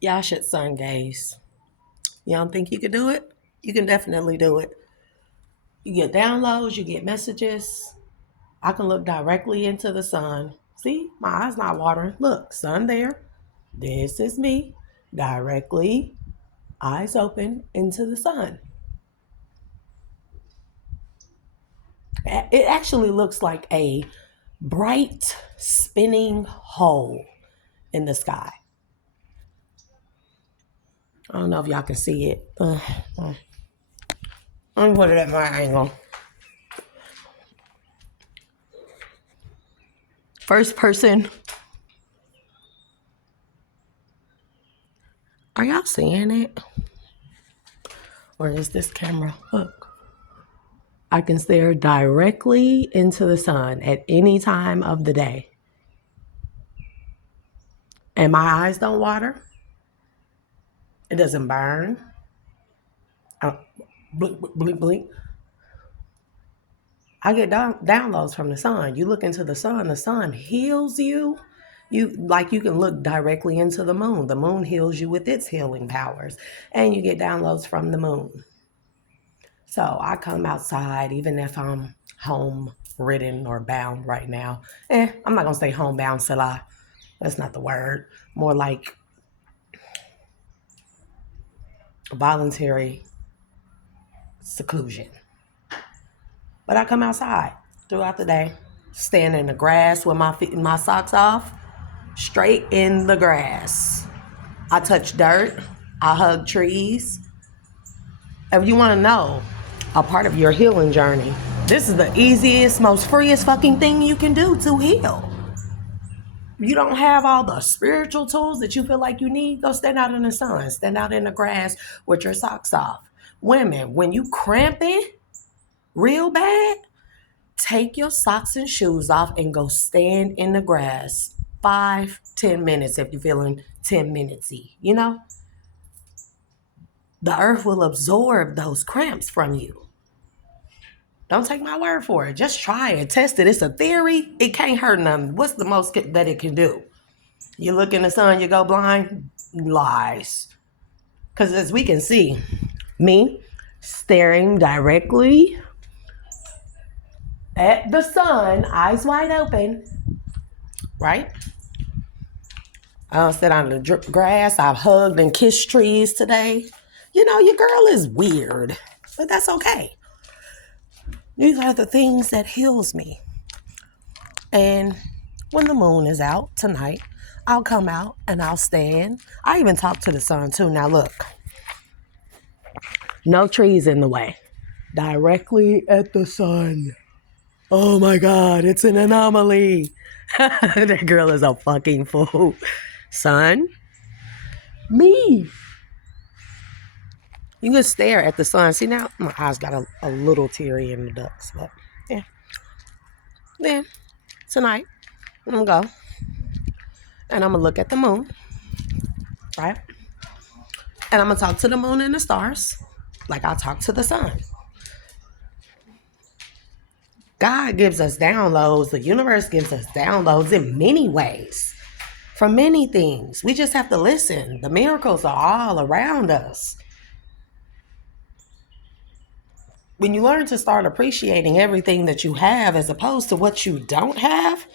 Y'all should sun gaze. You don't think you could do it? You can definitely do it. You get downloads, you get messages. I can look directly into the sun. See, my eyes not watering. Look, sun there. This is me. Directly, eyes open into the sun. It actually looks like a bright spinning hole in the sky. I don't know if y'all can see it. I'm gonna put it at my angle. First person. Are y'all seeing it? Or is this camera? Look. I can stare directly into the sun at any time of the day. And my eyes don't water. It doesn't burn. Blink, blink, blink. I get downloads from the sun. You look into the sun heals you. You can look directly into the moon. The moon heals you with its healing powers. And you get downloads from the moon. So I come outside, even if I'm home ridden or bound right now. I'm not going to say homebound, Salah. That's not the word. More like voluntary seclusion. But I come outside throughout the day, stand in the grass with my feet and my socks off, straight in the grass. I touch dirt. I hug trees. If you want to know a part of your healing journey, this is the easiest, most freest fucking thing you can do to heal. You don't have all the spiritual tools that you feel like you need, go stand out in the sun, stand out in the grass with your socks off. Women, when you cramping real bad, take your socks and shoes off and go stand in the grass 5-10 minutes if you're feeling 10 minutes-y, you know? The earth will absorb those cramps from you. Don't take my word for it. Just try it. Test it. It's a theory. It can't hurt nothing. What's the most that it can do? You look in the sun, you go blind? Lies. Because as we can see, me staring directly at the sun, eyes wide open, right? I sit on the grass. I've hugged and kissed trees today. You know, your girl is weird, but that's okay. These are the things that heals me. And when the moon is out tonight, I'll come out and I'll stand. I even talk to the sun too. Now look, no trees in the way. Directly at the sun. Oh my God, it's an anomaly. That girl is a fucking fool. Sun, me. You can stare at the sun. See now, my eyes got a little teary in the ducts, but yeah. Then tonight, I'm gonna go and I'm gonna look at the moon, right? And I'm gonna talk to the moon and the stars like I talk to the sun. God gives us downloads. The universe gives us downloads in many ways, from many things. We just have to listen. The miracles are all around us. When you learn to start appreciating everything that you have as opposed to what you don't have,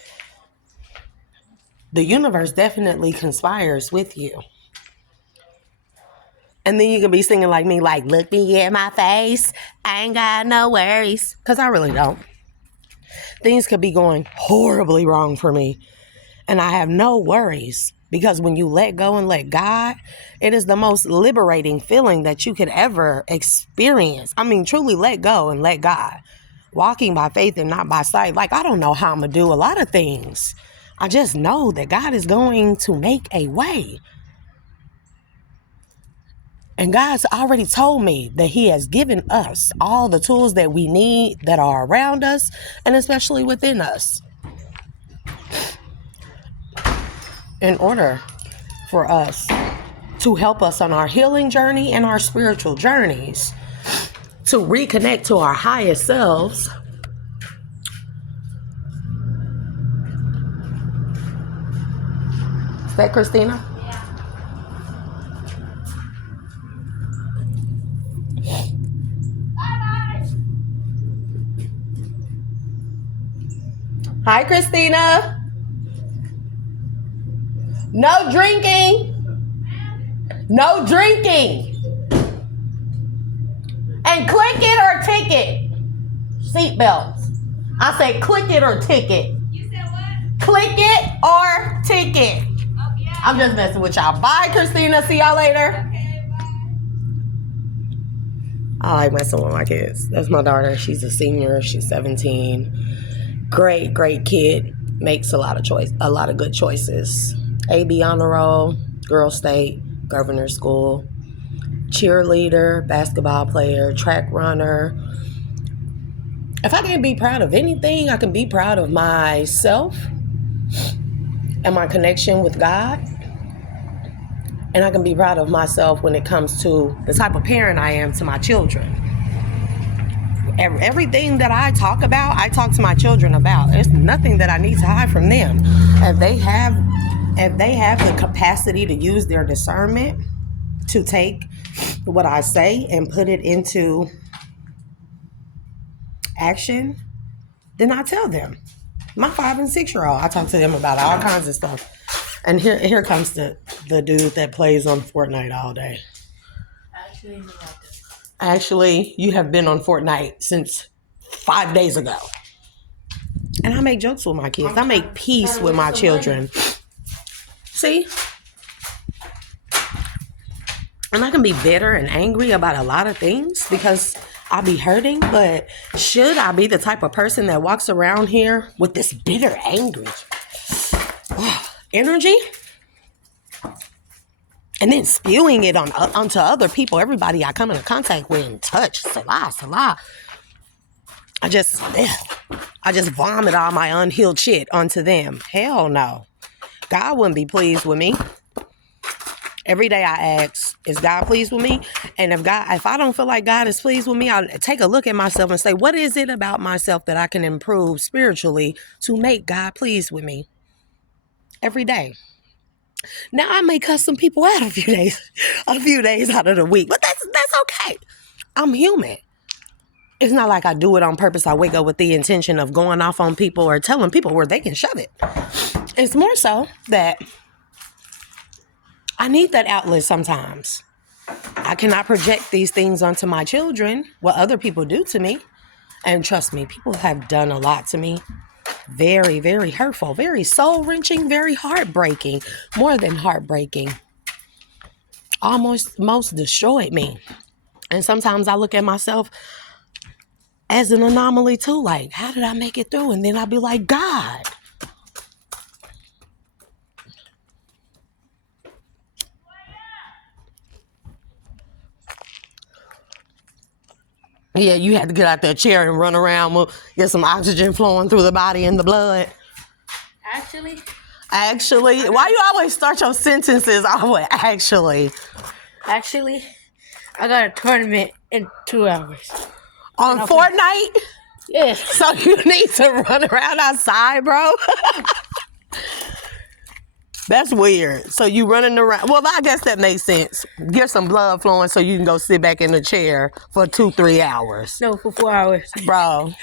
the universe definitely conspires with you. And then you can be singing like me, like, look me in my face. I ain't got no worries. Because I really don't. Things could be going horribly wrong for me. And I have no worries. Because when you let go and let God, it is the most liberating feeling that you could ever experience. I mean, truly let go and let God. Walking by faith and not by sight. Like, I don't know how I'm going to do a lot of things. I just know that God is going to make a way. And God's already told me that He has given us all the tools that we need that are around us and especially within us. In order for us to help us on our healing journey and our spiritual journeys, to reconnect to our highest selves, is that Christina? Hi, Christina. No drinking. No drinking. And click it or ticket. Seatbelts. I say click it or ticket. You said what? Click it or ticket. Oh, yeah. I'm just messing with y'all. Bye, Christina. See y'all later. Okay, bye. I like messing with my kids. That's my daughter. She's a senior. She's 17. Great kid. Makes a lot of good choices. AB honor roll, girl state, governor school, cheerleader, basketball player, track runner. If I can't be proud of anything, I can be proud of myself and my connection with God. And I can be proud of myself when it comes to the type of parent I am to my children. Everything that I talk about, I talk to my children about. There's nothing that I need to hide from them. If they have the capacity to use their discernment to take what I say and put it into action, then I tell them. My 5 and 6-year-old, I talk to them about all kinds of stuff. And here comes the dude that plays on Fortnite all day. Actually, you have been on Fortnite since 5 days ago. And I make jokes with my kids. I make peace with my children. See? And I can be bitter and angry about a lot of things because I be hurting. But should I be the type of person that walks around here with this bitter, angry energy? And then spewing it onto other people, everybody I come into contact with and touch. Salah. I just vomit all my unhealed shit onto them. Hell no. God wouldn't be pleased with me. Every day I ask, is God pleased with me? And if I don't feel like God is pleased with me, I'll take a look at myself and say, what is it about myself that I can improve spiritually to make God pleased with me? Every day. Now I may cuss some people out a few days out of the week, but that's okay. I'm human. It's not like I do it on purpose. I wake up with the intention of going off on people or telling people where they can shove it. It's more so that I need that outlet sometimes. I cannot project these things onto my children, what other people do to me. And trust me, people have done a lot to me. Very, very hurtful, very soul-wrenching, very heartbreaking, more than heartbreaking. Most destroyed me. And sometimes I look at myself as an anomaly too, like, how did I make it through? And then I'll be like, God. Yeah, you had to get out that chair and run around, get some oxygen flowing through the body and the blood. Actually, why you always start your sentences off with actually? Actually, I got a tournament in 2 hours. On Fortnite? Yes. So you need to run around outside, bro? That's weird. So you running around. Well, I guess that makes sense. Get some blood flowing so you can go sit back in the chair for 2-3 hours. No, for 4 hours. Bro,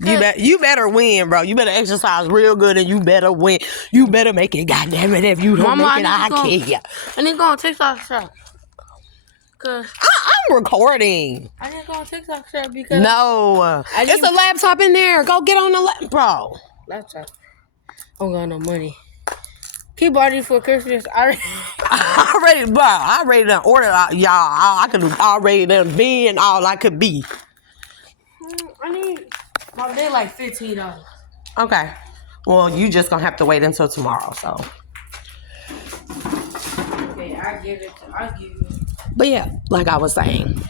you better win, bro. You better exercise real good and you better win. You better make it, goddamn it. If you don't make it, I'll kill you. I need to go on TikTok shop. Cause I'm recording. I need to go on TikTok shop because... No. It's a laptop in there. Go get on the laptop. Bro. Laptop. I don't got no money. Keyboard for Christmas. I already done ordered y'all. I could already done been all I could be. I need my day like $15. Okay. Well, you just gonna have to wait until tomorrow. So. Okay, I'll give you. But yeah, like I was saying.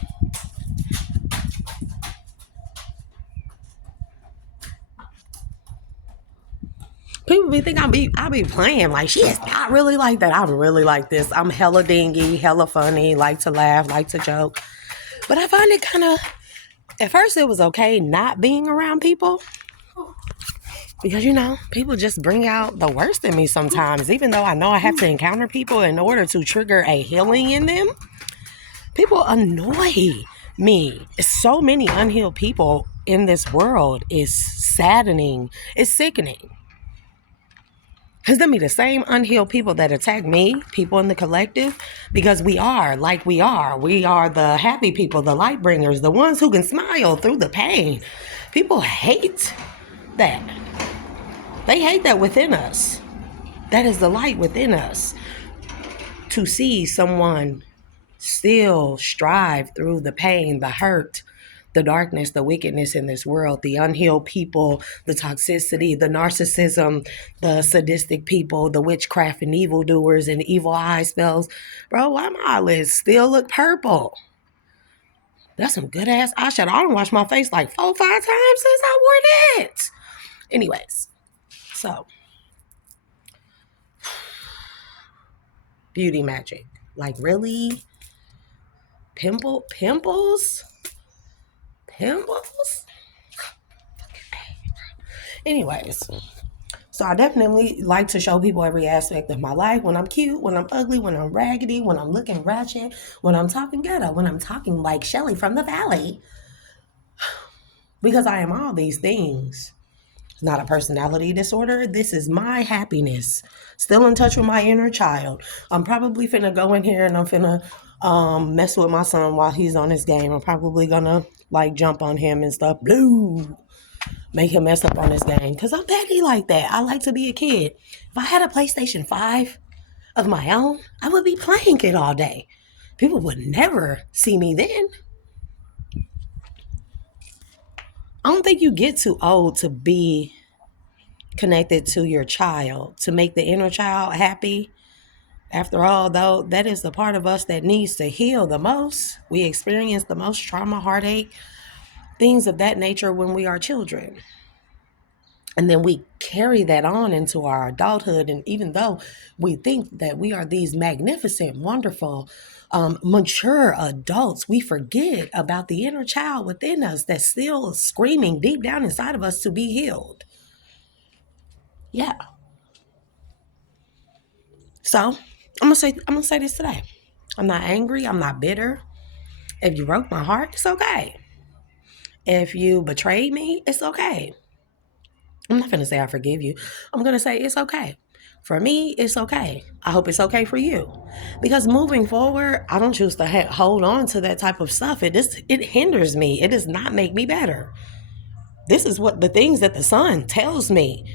People be thinking I be playing like she is not really like that. I'm really like this. I'm hella dingy, hella funny, like to laugh, like to joke. But I find it kind of, at first it was okay not being around people. Because, people just bring out the worst in me sometimes. Even though I know I have to encounter people in order to trigger a healing in them. People annoy me. So many unhealed people in this world is saddening. It's sickening. Because them be the same unhealed people that attack me, people in the collective, because we are like we are. We are the happy people, the light bringers, the ones who can smile through the pain. People hate that. They hate that within us. That is the light within us. To see someone still strive through the pain, the hurt, the darkness, the wickedness in this world, the unhealed people, the toxicity, the narcissism, the sadistic people, the witchcraft and evildoers and evil eye spells. Bro, why my eyelids still look purple? That's some good ass eyeshadow. I don't wash my face like 4 or 5 times since I wore it. Anyways, so beauty magic. Like, really? Pimples? Anyways, so I definitely like to show people every aspect of my life. When I'm cute, when I'm ugly, when I'm raggedy, when I'm looking ratchet, when I'm talking ghetto, when I'm talking like Shelly from the Valley. Because I am all these things. It's not a personality disorder. This is my happiness. Still in touch with my inner child. I'm probably finna go in here and I'm finna mess with my son while he's on his game. I'm probably gonna like jump on him and stuff. Blue. Make him mess up on his game. Because I'm petty like that. I like to be a kid. If I had a PlayStation 5 of my own, I would be playing it all day. People would never see me then. I don't think you get too old to be connected to your child, to make the inner child happy. After all, though, that is the part of us that needs to heal the most. We experience the most trauma, heartache, things of that nature when we are children. And then we carry that on into our adulthood. And even though we think that we are these magnificent, wonderful, mature adults, we forget about the inner child within us that's still screaming deep down inside of us to be healed. Yeah. So I'm gonna say this today. I'm not angry. I'm not bitter. If you broke my heart, it's okay. If you betrayed me, it's okay. I'm not gonna say I forgive you. I'm gonna say it's okay. For me, it's okay. I hope it's okay for you. Because moving forward, I don't choose to hold on to that type of stuff. It hinders me. It does not make me better. This is what the things that the sun tells me.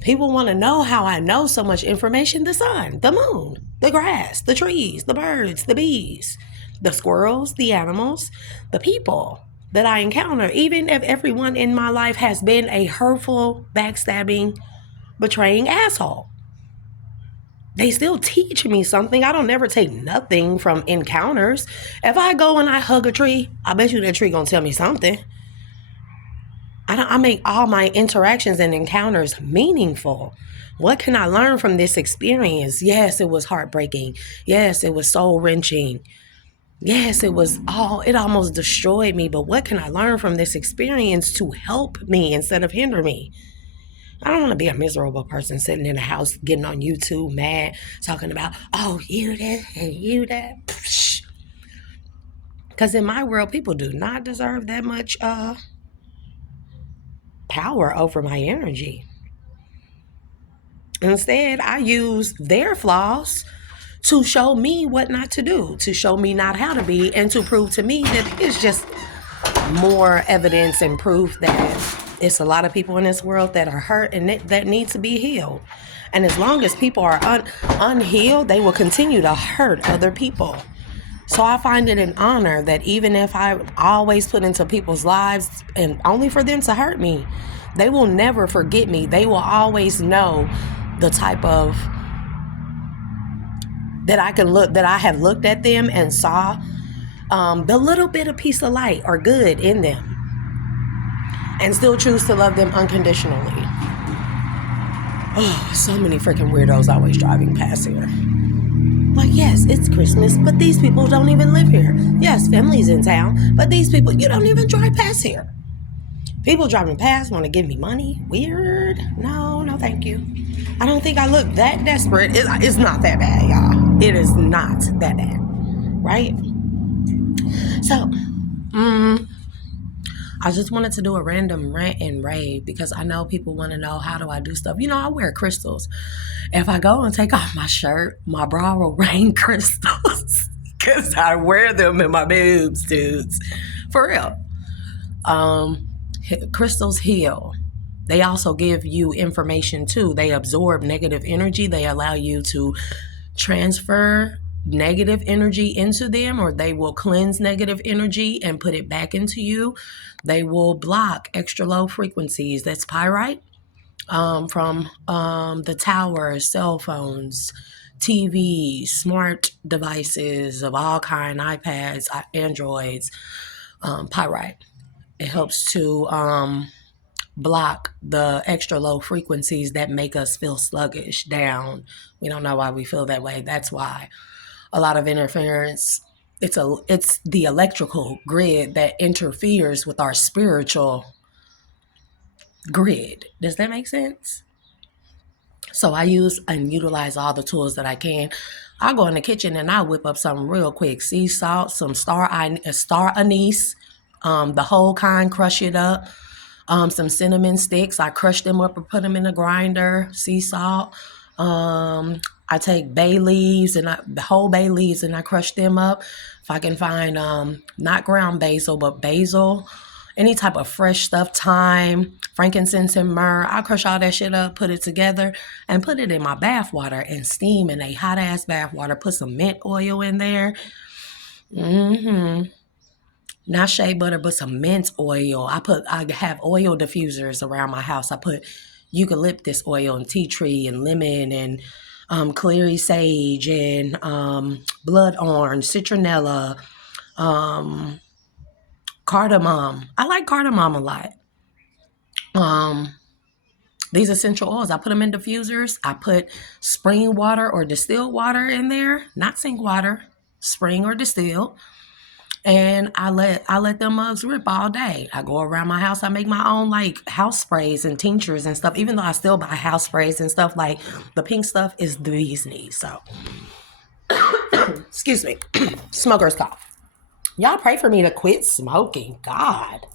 People want to know how I know so much information. The sun, the moon, the grass, the trees, the birds, the bees, the squirrels, the animals, the people that I encounter. Even if everyone in my life has been a hurtful, backstabbing, betraying asshole, they still teach me something. I don't never take nothing from encounters. If I go and I hug a tree, I bet you that tree gonna tell me something. I make all my interactions and encounters meaningful. What can I learn from this experience? Yes, it was heartbreaking. Yes, it was soul wrenching. Yes, it almost destroyed me. But what can I learn from this experience to help me instead of hinder me? I don't want to be a miserable person sitting in the house getting on YouTube mad, talking about, oh, you this and you that. Because in my world, people do not deserve that much power over my energy. Instead, I use their flaws to show me what not to do, to show me not how to be, and to prove to me that it's just more evidence and proof that it's a lot of people in this world that are hurt and that need to be healed. And as long as people are unhealed, they will continue to hurt other people. So I find it an honor that even if I always put into people's lives and only for them to hurt me, they will never forget me. They will always know the type of that I have looked at them and saw the little bit of piece of light or good in them, and still choose to love them unconditionally. Oh, so many freaking weirdos always driving past here. Like, yes, it's Christmas, but these people don't even live here. Yes, family's in town, but these people, you don't even drive past here. People driving past want to give me money. Weird. No, thank you. I don't think I look that desperate. It's not that bad, y'all. It is not that bad, right? So, I just wanted to do a random rant and rave because I know people want to know how do I do stuff. You know, I wear crystals. If I go and take off my shirt, my bra will rain crystals because I wear them in my boobs, dudes. For real. Crystals heal. They also give you information too. They absorb negative energy. They allow you to transfer negative energy into them, or they will cleanse negative energy and put it back into you. They will block extra low frequencies. That's pyrite from the towers, cell phones, TVs, smart devices of all kind, iPads, Androids, pyrite. It helps to block the extra low frequencies that make us feel sluggish, down. We don't know why we feel that way. That's why a lot of interference. It's the electrical grid that interferes with our spiritual grid. Does that make sense? So I use and utilize all the tools that I can. I go in the kitchen and I whip up something real quick. Sea salt, some star anise, the whole kind, crush it up. Some cinnamon sticks. I crush them up and put them in a grinder. Sea salt. I take bay leaves and the whole bay leaves and I crush them up. If I can find not ground basil but basil, any type of fresh stuff, thyme, frankincense, and myrrh. I crush all that shit up, put it together, and put it in my bath water and steam in a hot ass bath water. Put some mint oil in there. Not shea butter, but some mint oil. I have oil diffusers around my house. I put eucalyptus oil and tea tree and lemon and clary sage and blood orange, citronella, cardamom. I like cardamom a lot. These essential oils, I put them in diffusers. I put spring water or distilled water in there, not sink water, spring or distilled. And I let them mugs rip all day. I go around my house. I make my own like house sprays and tinctures and stuff. Even though I still buy house sprays and stuff, like the pink stuff is the bee's knees. So, excuse me, smoker's cough. Y'all pray for me to quit smoking. God,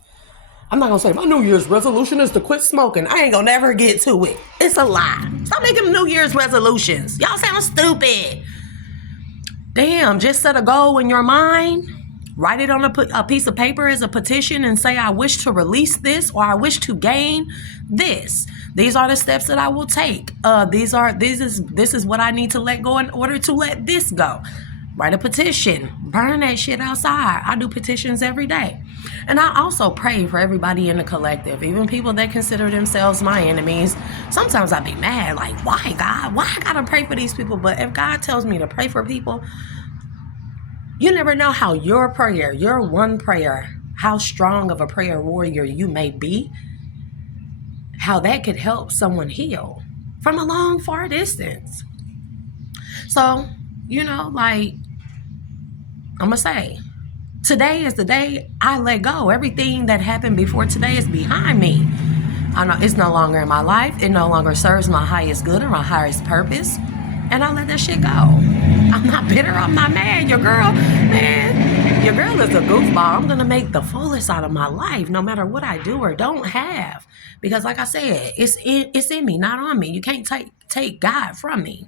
I'm not gonna say my New Year's resolution is to quit smoking. I ain't gonna never get to it. It's a lie. Stop making New Year's resolutions. Y'all sound stupid. Damn, just set a goal in your mind. Write it on a piece of paper as a petition and say, I wish to release this or I wish to gain this. These are the steps that I will take. This is what I need to let go in order to let this go. Write a petition. Burn that shit outside. I do petitions every day. And I also pray for everybody in the collective, even people that consider themselves my enemies. Sometimes I be mad, like, why, God? Why I gotta pray for these people? But if God tells me to pray for people, you never know how your prayer, your one prayer, how strong of a prayer warrior you may be, how that could help someone heal from a long, far distance. So, like, I'm going to say, today is the day I let go. Everything that happened before today is behind me. I know it's no longer in my life. It no longer serves my highest good or my highest purpose. And I let that shit go. I'm not bitter. I'm not mad. Your girl is a goofball. I'm going to make the fullest out of my life no matter what I do or don't have. Because like I said, it's in me, not on me. You can't take God from me.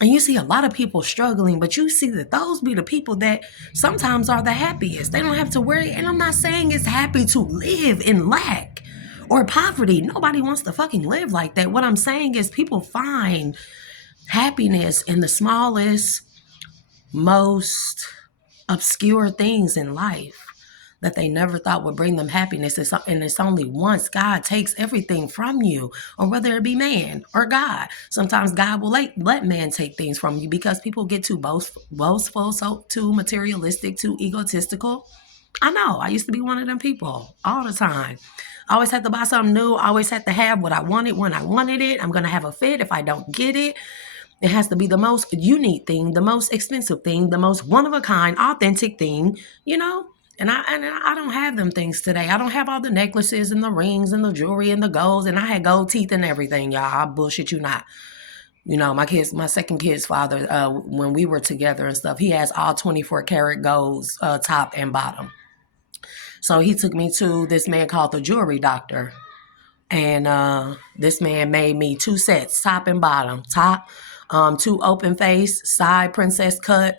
And you see a lot of people struggling, but you see that those be the people that sometimes are the happiest. They don't have to worry. And I'm not saying it's happy to live in lack or poverty. Nobody wants to fucking live like that. What I'm saying is people find happiness in the smallest, most obscure things in life that they never thought would bring them happiness. And it's only once God takes everything from you, or whether it be man or God. Sometimes God will let man take things from you because people get too boastful, so too materialistic, too egotistical. I know. I used to be one of them people all the time. I always had to buy something new. I always had to have what I wanted when I wanted it. I'm going to have a fit if I don't get it. It has to be the most unique thing, the most expensive thing, the most one-of-a-kind, authentic thing, And I don't have them things today. I don't have all the necklaces and the rings and the jewelry and the golds. And I had gold teeth and everything, y'all. I bullshit you not. My second kid's father, when we were together and stuff, he has all 24 karat golds, top and bottom. So he took me to this man called the jewelry doctor. And this man made me 2 sets, top and bottom. Top, 2 open face, side princess cut,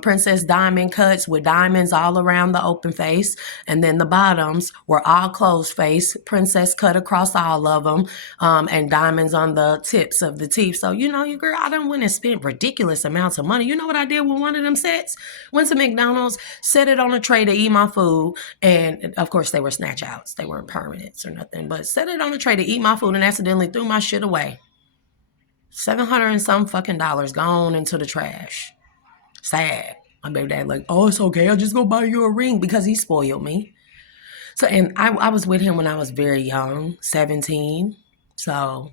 princess diamond cuts with diamonds all around the open face. And then the bottoms were all closed face, princess cut across all of them, and diamonds on the tips of the teeth. So, your girl, I done went and spent ridiculous amounts of money. You know what I did with one of them sets? Went to McDonald's, set it on a tray to eat my food. And of course, they were snatch outs. They weren't permanents or nothing. But set it on a tray to eat my food and accidentally threw my shit away. $700 and some fucking dollars gone into the trash. Sad. My baby dad like, oh, it's okay. I'll just go buy you a ring because he spoiled me. So, and I was with him when I was very young, 17. So,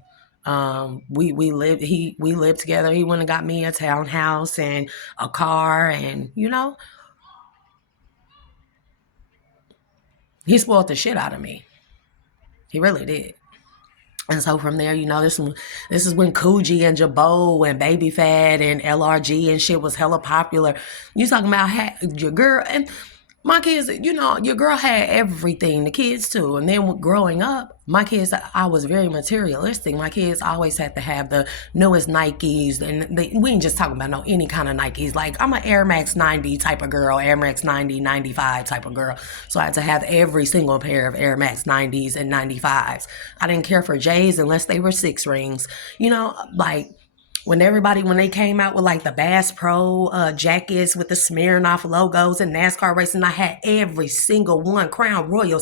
we lived together. He went and got me a townhouse and a car, and he spoiled the shit out of me. He really did. And so from there, this is when Coogee and Jabot and Baby Fat and LRG and shit was hella popular. You talking about your girl and my kids, your girl had everything, the kids too. And then growing up, my kids, I was very materialistic. My kids always had to have the newest Nikes. And we ain't just talking about any kind of Nikes. Like, I'm an Air Max 90 type of girl, Air Max 90, 95 type of girl. So I had to have every single pair of Air Max 90s and 95s. I didn't care for J's unless they were 6 rings. When they came out with like the Bass Pro jackets with the Smirnoff logos and NASCAR racing, I had every single one. Crown Royal,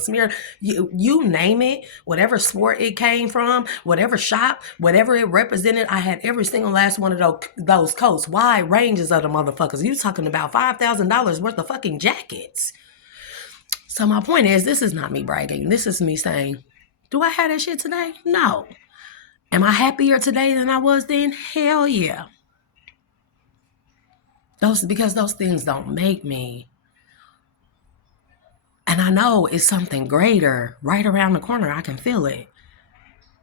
you name it, whatever sport it came from, whatever shop, whatever it represented, I had every single last one of those coats. Wide ranges of the motherfuckers. You talking about $5,000 worth of fucking jackets. So my point is, this is not me bragging. This is me saying, do I have that shit today? No. Am I happier today than I was then? Hell yeah. Because those things don't make me. And I know it's something greater right around the corner. I can feel it.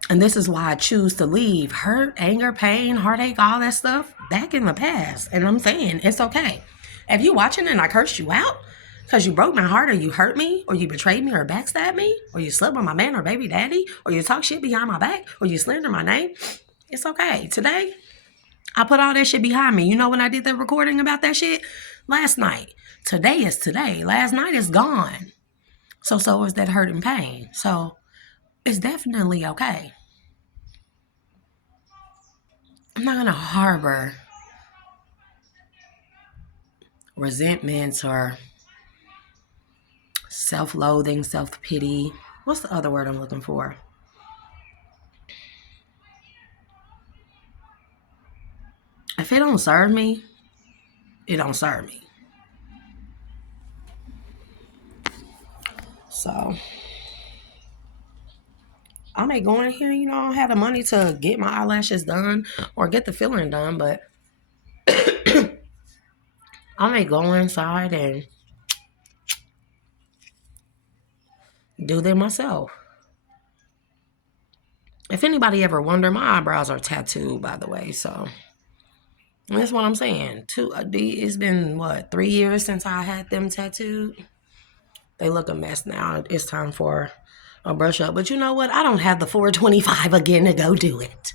And this is why I choose to leave hurt, anger, pain, heartache, all that stuff back in the past. And I'm saying it's okay. If you watching and I cursed you out because you broke my heart, or you hurt me, or you betrayed me, or backstabbed me, or you slept with my man or baby daddy, or you talk shit behind my back, or you slander my name, it's okay. Today, I put all that shit behind me. You know when I did the recording about that shit? Last night. Today is today. Last night is gone. So is that hurt and pain. So it's definitely okay. I'm not going to harbor resentments or self-loathing, self-pity. What's the other word I'm looking for? If it don't serve me, it don't serve me. So I may go in here, I don't have the money to get my eyelashes done or get the filling done, but I may go inside and do them myself. If anybody ever wonder, my eyebrows are tattooed, by the way, so that's what I'm saying. It's been, 3 years since I had them tattooed? They look a mess now. It's time for a brush up. But you know what? I don't have the $425 again to go do it.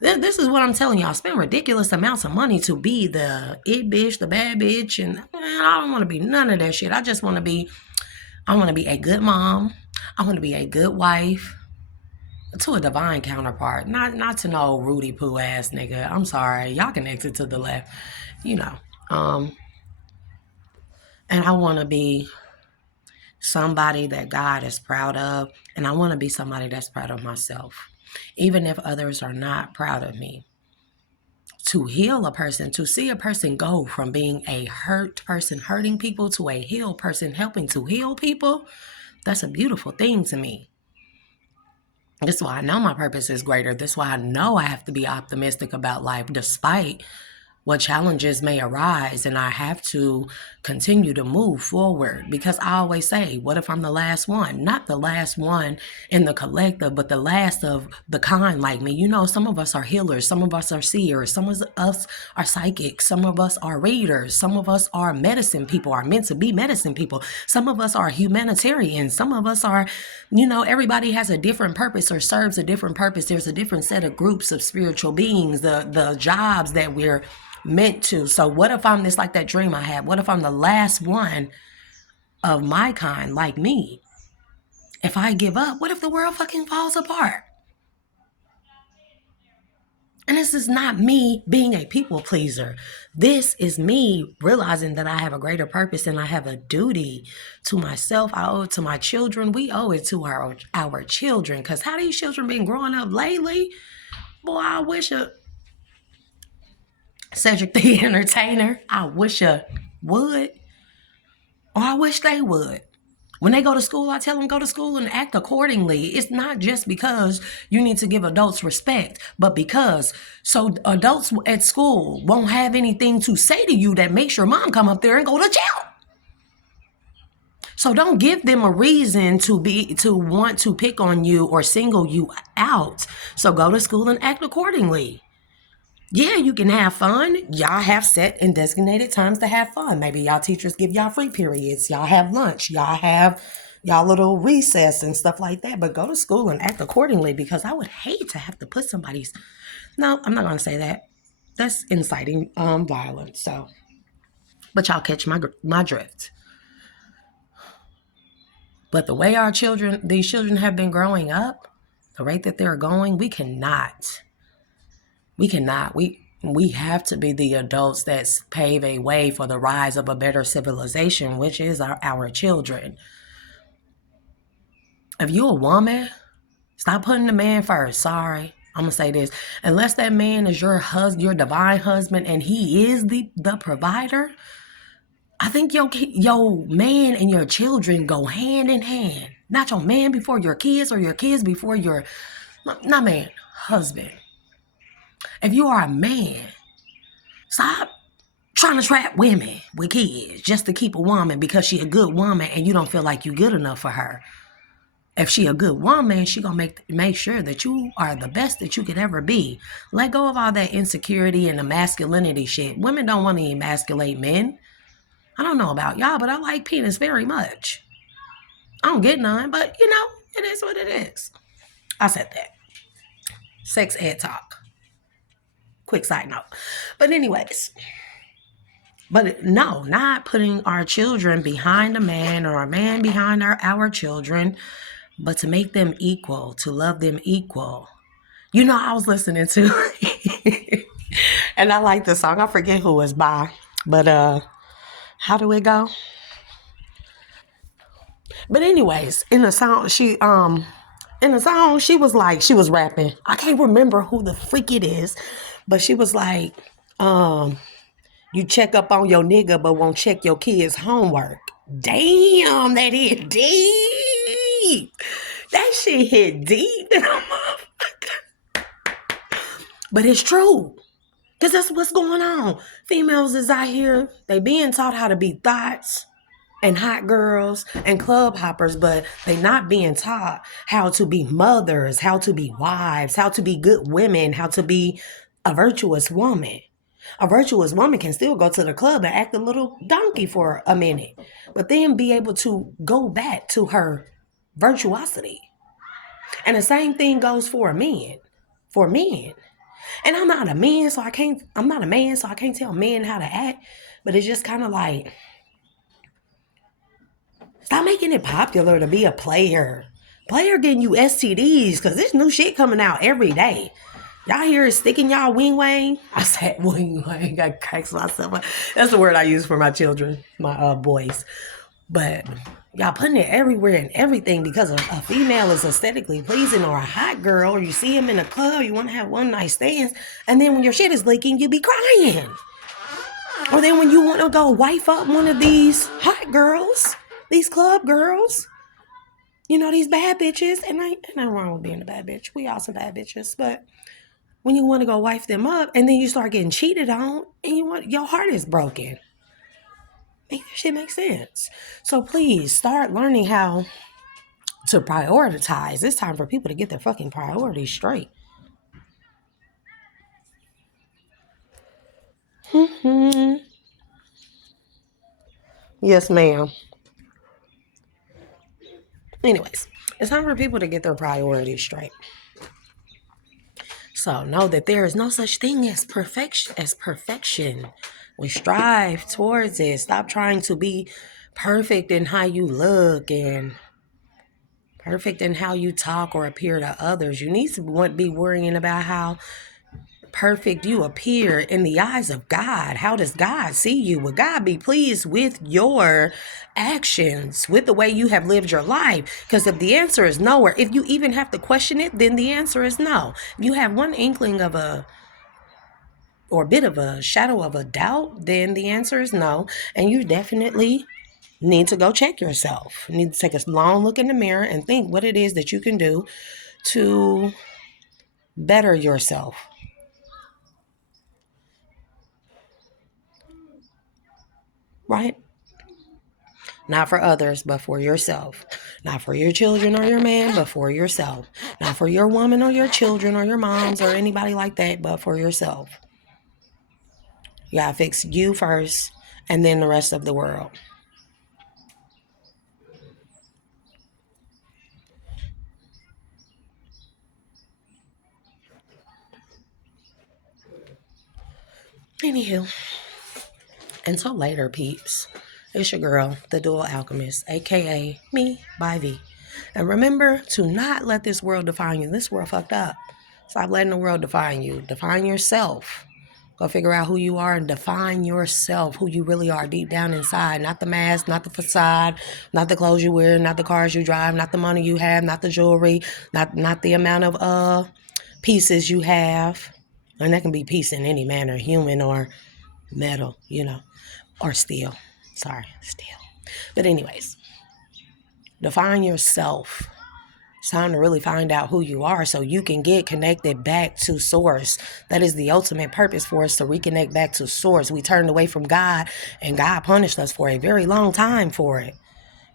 This is what I'm telling y'all. I spend ridiculous amounts of money to be the it bitch, the bad bitch, and I don't want to be none of that shit. I want to be a good mom. I want to be a good wife to a divine counterpart, not to no Rudy Poo ass nigga. I'm sorry, y'all can exit to the left, And I want to be somebody that God is proud of, and I want to be somebody that's proud of myself, even if others are not proud of me. To heal a person, to see a person go from being a hurt person hurting people to a healed person helping to heal people, that's a beautiful thing to me. That's why I know my purpose is greater. That's why I know I have to be optimistic about life despite what challenges may arise, and I have to continue to move forward, because I always say, what if I'm the last one? Not the last one in the collective, but the last of the kind like me. Some of us are healers, some of us are seers, some of us are psychics, some of us are readers, some of us are medicine people, are meant to be medicine people, some of us are humanitarians, some of us are, everybody has a different purpose or serves a different purpose. There's a different set of groups of spiritual beings, the jobs that we're meant to. So what if I'm this, like that dream I had? What if I'm the last one of my kind, like me? If I give up, what if the world fucking falls apart? And this is not me being a people pleaser. This is me realizing that I have a greater purpose and I have a duty to myself. I owe it to my children. We owe it to our children. Because how these children been growing up lately? Boy, I wish Cedric the Entertainer, I wish would. Or I wish they would. When they go to school, I tell them go to school and act accordingly. It's not just because you need to give adults respect, but because so adults at school won't have anything to say to you that makes your mom come up there and go to jail. So don't give them a reason to want to pick on you or single you out. So go to school and act accordingly. Yeah, you can have fun. Y'all have set and designated times to have fun. Maybe y'all teachers give y'all free periods. Y'all have lunch. Y'all have y'all little recess and stuff like that. But go to school and act accordingly, because I would hate to have to put somebody's... No, I'm not going to say that. That's inciting violence. So, but y'all catch my drift. But the way these children have been growing up, the rate that they're going, we cannot. We have to be the adults that pave a way for the rise of a better civilization, which is our children. If you're a woman, stop putting the man first. Sorry, I'm gonna say this. Unless that man is your divine husband, and he is the provider, I think your man and your children go hand in hand. Not your man before your kids, or your kids before your husband. If you are a man, stop trying to trap women with kids just to keep a woman because she a good woman and you don't feel like you good enough for her. If she a good woman, she gonna make sure that you are the best that you could ever be. Let go of all that insecurity and the masculinity shit. Women don't want to emasculate men. I don't know about y'all, but I like penis very much. I don't get none, but it is what it is. I said that. Sex ed talk. Quick side note. But anyways, but no, not putting our children behind a man or a man behind our children, but to make them equal, to love them equal. I was listening to, and I like the song. I forget who it's by, but how do it go? But anyways, in the song, she was rapping. I can't remember who the freak it is, but she was like, you check up on your nigga, but won't check your kids' homework. Damn, that hit deep. That shit hit deep. But it's true. Because that's what's going on. Females is out here, they being taught how to be thoughts and hot girls and club hoppers, but they not being taught how to be mothers, how to be wives, how to be good women, how to be a virtuous woman. A virtuous woman can still go to the club and act a little donkey for a minute, but then be able to go back to her virtuosity. And the same thing goes for men. For men. And I'm not a man, so I can't tell men how to act. But it's just kind of like, stop making it popular to be a player. Player getting you STDs, because there's new shit coming out every day. Y'all hear it sticking y'all wing wang? I said wing wang. I cracks myself. That's the word I use for my children, my boys. But y'all putting it everywhere and everything because a female is aesthetically pleasing, or a hot girl, or you see him in a club, you want to have one night stands, and then when your shit is leaking, you be crying. Or then when you want to go wife up one of these hot girls, these club girls, these bad bitches, and ain't nothing wrong with being a bad bitch. We all some bad bitches, but when you want to go wife them up, and then you start getting cheated on, and your heart is broken. Make that shit make sense. So please start learning how to prioritize. It's time for people to get their fucking priorities straight. Yes, ma'am. Anyways, it's time for people to get their priorities straight. So know that there is no such thing as perfection. We strive towards it. Stop trying to be perfect in how you look and perfect in how you talk or appear to others. You need to be worrying about how perfect you appear in the eyes of God. How does God see you? Will God be pleased with your actions, with the way you have lived your life? Because if the answer is no, or if you even have to question it, then the answer is no. If you have one inkling of a bit of a shadow of a doubt, then the answer is no. And you definitely need to go check yourself. You need to take a long look in the mirror and think what it is that you can do to better yourself. Right? Not for others, but for yourself. Not for your children or your man, but for yourself. Not for your woman or your children or your moms or anybody like that, but for yourself. You gotta fix you first and then the rest of the world. Anywho, until later, peeps. It's your girl, the Dual Alchemist, aka me by V. And remember to not let this world define you. This world fucked up. Stop letting the world define you. Define yourself. Go figure out who you are and define yourself, who you really are deep down inside. Not the mask, not the facade, not the clothes you wear, not the cars you drive, not the money you have, not the jewelry, not the amount of pieces you have. And that can be piece in any manner, human or metal, or steel. Sorry, steel. But anyways, define yourself. It's time to really find out who you are so you can get connected back to source. That is the ultimate purpose for us, to reconnect back to source. We turned away from God, and God punished us for a very long time for it.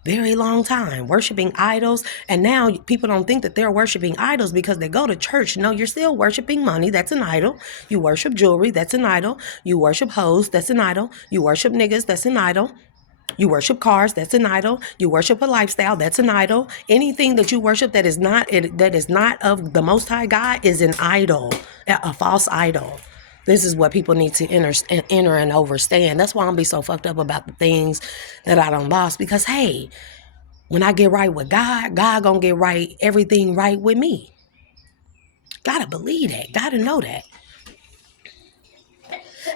Very long time. Worshiping idols. And now people don't think that they're worshiping idols because they go to church. No, you're still worshiping money. That's an idol. You worship jewelry. That's an idol. You worship hoes. That's an idol. You worship niggas. That's an idol. You worship cars, that's an idol. You worship a lifestyle, that's an idol. Anything that you worship that is not of the Most High God is an idol, a false idol. This is what people need to enter and understand. That's why I'm be so fucked up about the things that I done lost. Because hey, when I get right with God, God gonna get everything right with me. Gotta believe that. Gotta know that.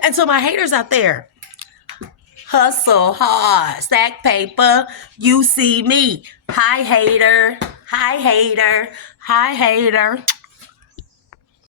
And so my haters out there, hustle hard, stack paper, you see me. Hi hater, hi hater, hi hater.